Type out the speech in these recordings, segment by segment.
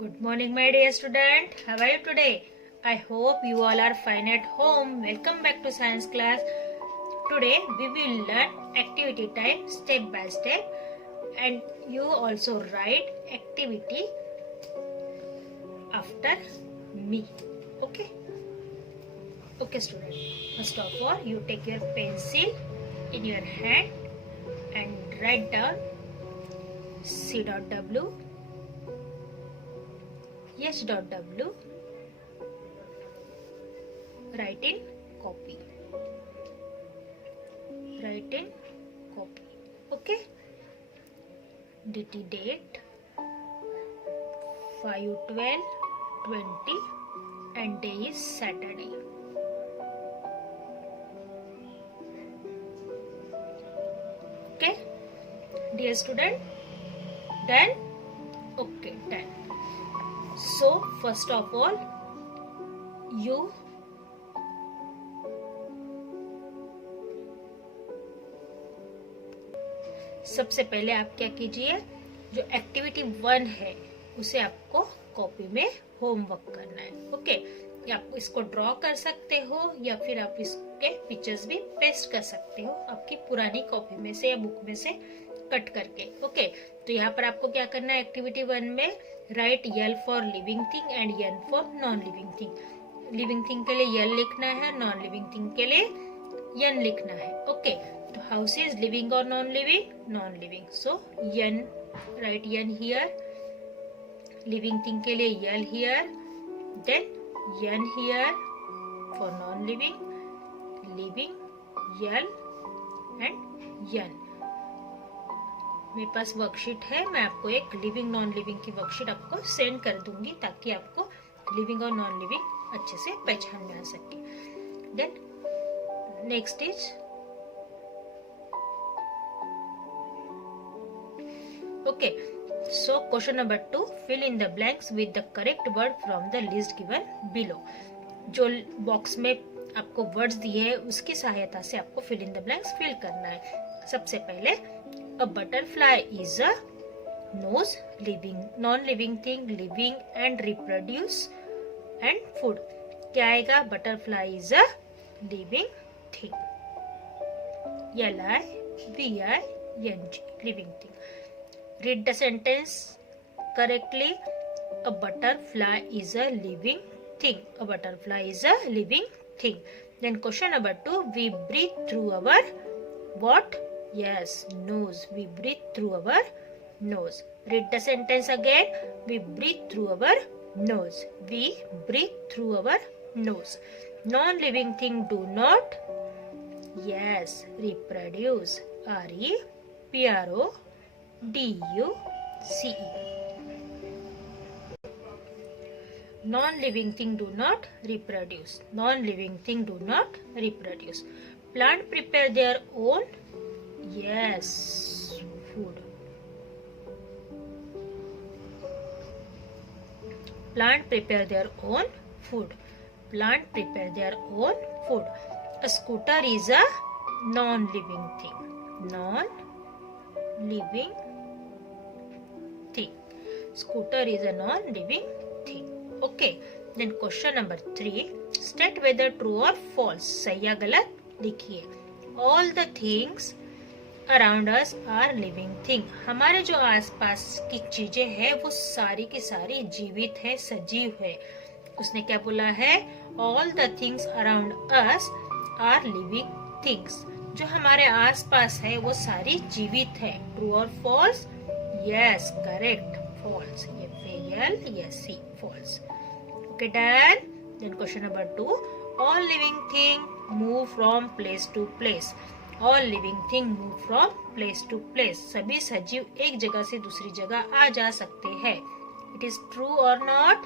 Good morning, my dear student. How are you today? I hope you all are fine at home. Welcome back to science class. Today we will learn activity time step by step, and you also write activity after me. Okay? Okay, student. First of all, you take your pencil in your hand and write down C.W, H.W, write in copy. Write in copy. Okay? DT date 5/12/20 and day is Saturday. Okay? Dear student, done? Okay, done. So first of all, you सबसे पहले आप क्या कीजिए, जो activity 1 है उसे आपको copy में होमवर्क करना है. ओके, या आप इसको ड्रॉ कर सकते हो या फिर आप इसके पिक्चर्स भी पेस्ट कर सकते हो आपकी पुरानी कॉपी में से या बुक में से कट करके. ओके, तो यहाँ पर आपको क्या करना है, एक्टिविटी 1 में right L for living thing and N for non living thing. Living thing के लिए L लिखना है, नॉन लिविंग थिंग के लिए N लिखना है. ओके, तो हाउस इज लिविंग और non living? Non living. So N, write N here. Living thing के लिए L here, then N here for non living, living L and N. मेरे पास वर्कशीट है, मैं आपको एक लिविंग नॉन लिविंग की वर्कशीट आपको सेंड कर दूंगी ताकि आपको लिविंग और नॉन लिविंग अच्छे से पहचान में आ सके. Then next is okay. So question number 2, fill in the blanks with the correct word from the list given below. जो बॉक्स में आपको वर्ड्स दिए हैं उसकी सहायता से आपको fill in the blanks fill करना है. सबसे पहले, a butterfly is a nose, living, non-living thing, living and reproduce and food. क्या आएगा? butterfly is a living thing. L-I-V-I-N-G, living thing. Read the sentence correctly. A butterfly is a living thing. A butterfly is a living thing. Then question number 2, we breathe through our what? Yes, nose. We breathe through our nose. Read the sentence again. We breathe through our nose. We breathe through our nose. Non-living thing do not, yes, reproduce. R-E-P-R-O-D-U-C-E. Non-living thing do not reproduce. Non-living thing do not reproduce. Plant prepare their own, yes, food. Plant prepare their own food. Plant prepare their own food. A scooter is a non-living thing. Non-living thing. Scooter is a non-living thing. Okay. Then question number 3. State whether true or false. सही या गलत लिखिए. All the things around us are living thing. हमारे जो आसपास की चीजें हैं वो सारी की सारी जीवित है, सजीव है. उसने क्या बोला है? All the things around us are living things. जो हमारे आसपास है वो सारी जीवित है. True or false? Yes, correct. False. ये fail, yes, C, false. Okay, done. Then question number 2. All living thing move from place to place. All living thing move from place to place. सभी सजीव एक जगह से दूसरी जगह आ जा सकते हैं. It is true or not?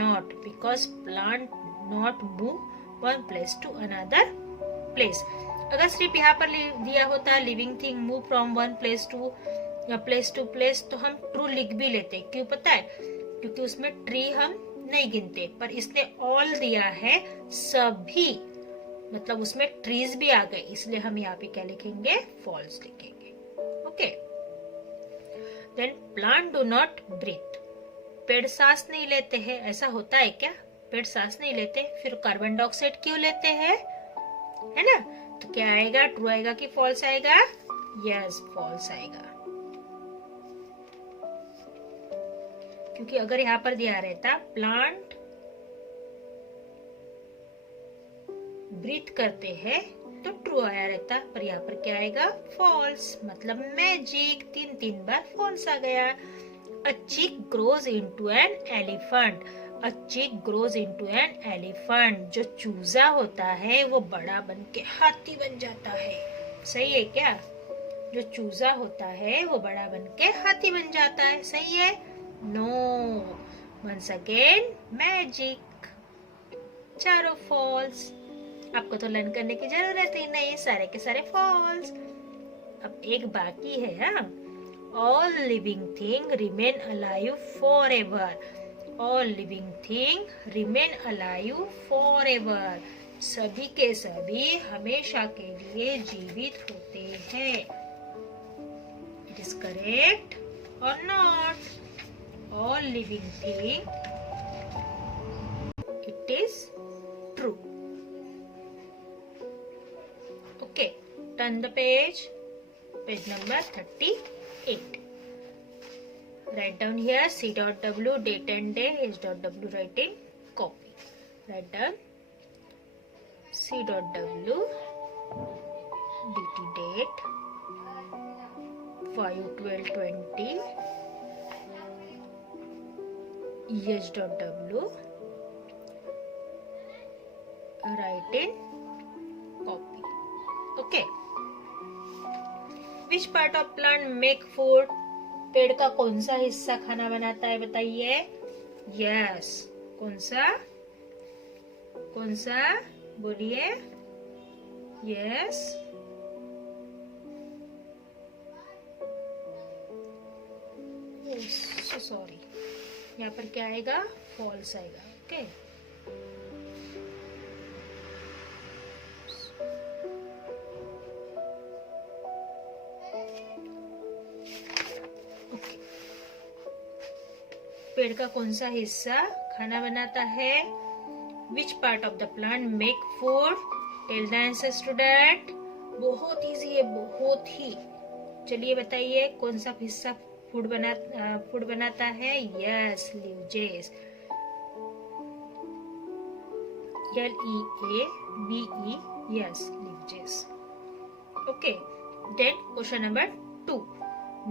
Not, because plant not move one place to another place. अगर सिर्फ यहाँ पर दिया होता living thing move from one place to place तो हम true लिख भी लेते. क्यों पता है? क्योंकि उसमें tree हम नहीं गिनते, पर इसने all दिया है सभी, मतलब उसमें ट्रीज भी आ गए, इसलिए हम यहाँ पे क्या लिखेंगे? फॉल्स लिखेंगे. Okay. Then plant do not breathe. पेड़ सांस नहीं लेते हैं, ऐसा होता है क्या? पेड़ सांस नहीं लेते, फिर कार्बन डाइऑक्साइड क्यों लेते हैं, है ना? तो क्या आएगा, ट्रू आएगा कि फॉल्स आएगा? यस, फॉल्स आएगा, क्योंकि अगर यहाँ पर दिया रहता प्लांट ब्रीथ करते हैं तो ट्रू आया रहता, पर यहाँ पर क्या आएगा? फॉल्स, मतलब मैजिक, तीन बार फॉल्स आ गया। A chick grows into an elephant. A chick grows into an elephant. जो चूजा होता है वो बड़ा बन के हाथी बन जाता है, सही है क्या? जो चूजा होता है वो बड़ा बन के हाथी बन जाता है, सही है? नो, वंस अगेन मैजिक, चारों फॉल्स। आपको तो लर्न करने की जरूरत ही नहीं, सारे के सारे फॉल्स। अब एक बाकी है, हाँ। All living thing remain alive forever. All living thing remain alive forever. सभी के सभी हमेशा के लिए जीवित होते हैं। It is correct or not? All living thing, it is true. Okay, turn the page. Page number 38. Write down here C.W, date and day, H.W writing copy. Write down C.W, DT date 5/12/20, H.W write in copy. Okay. Which part of plant make food? पेड़ का कौन सा हिस्सा खाना बनाता है, बताइए? Yes, कौन सा? कौन सा? बोलिए। यस, सॉरी, यहाँ पर क्या आएगा? फॉल्स आएगा। ओके, पेड़ का कौन सा हिस्सा खाना बनाता है? Which part of the plant make food? Tell the answer student. बहुत इजी है, बहुत ही। चलिए बताइए, कौन सा हिस्सा फूड बनाता है? Yes, leaves, LEAVE, yes, leaves. Okay, then question number 2,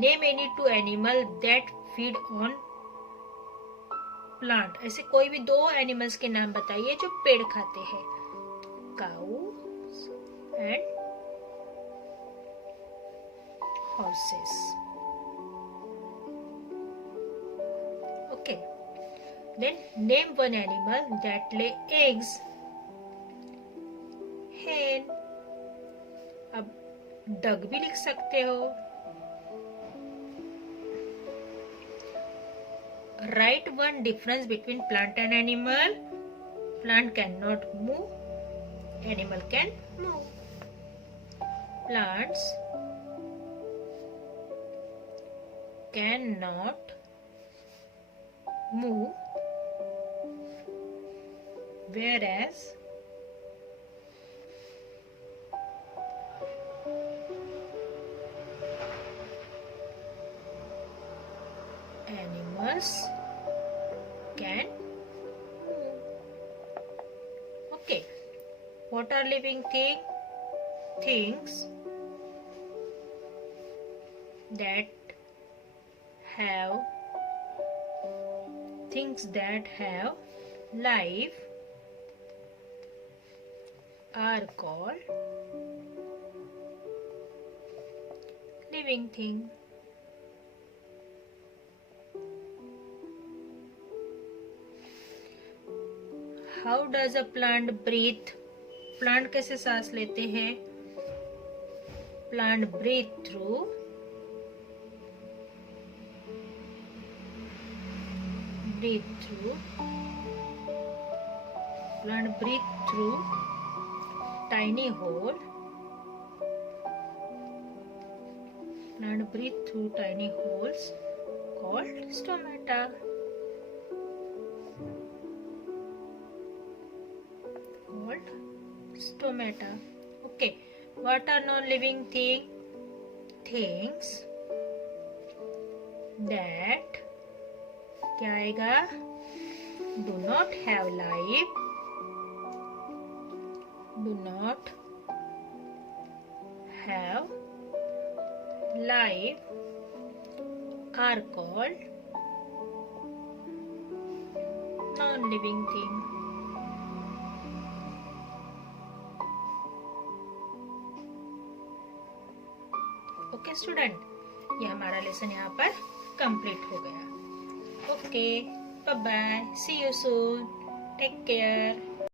name any 2 animal that feed on plant. ऐसे कोई भी 2 एनिमल्स के नाम बताइए जो पेड़ खाते हैं। Cow and horses. Okay, then name 1 animal that lay eggs. hen। अब डग भी लिख सकते हो। Write one difference between plant and animal. Plant cannot move, animal can move. Plants cannot move, whereas animals can move. Okay, what are living things that have life are called living thing. How does a plant breathe? Plant कैसे सांस लेते हैं? Plant breathe through plant breathe through tiny hole. Plant breathe through tiny holes called stomata. Stomata. Okay. What are non-living things? Things that क्या आएगा? Do not have life. Do not have life are called non-living thing. Okay student, ये हमारा lesson यहाँ पर complete हो गया. Okay, bye bye, see you soon, take care.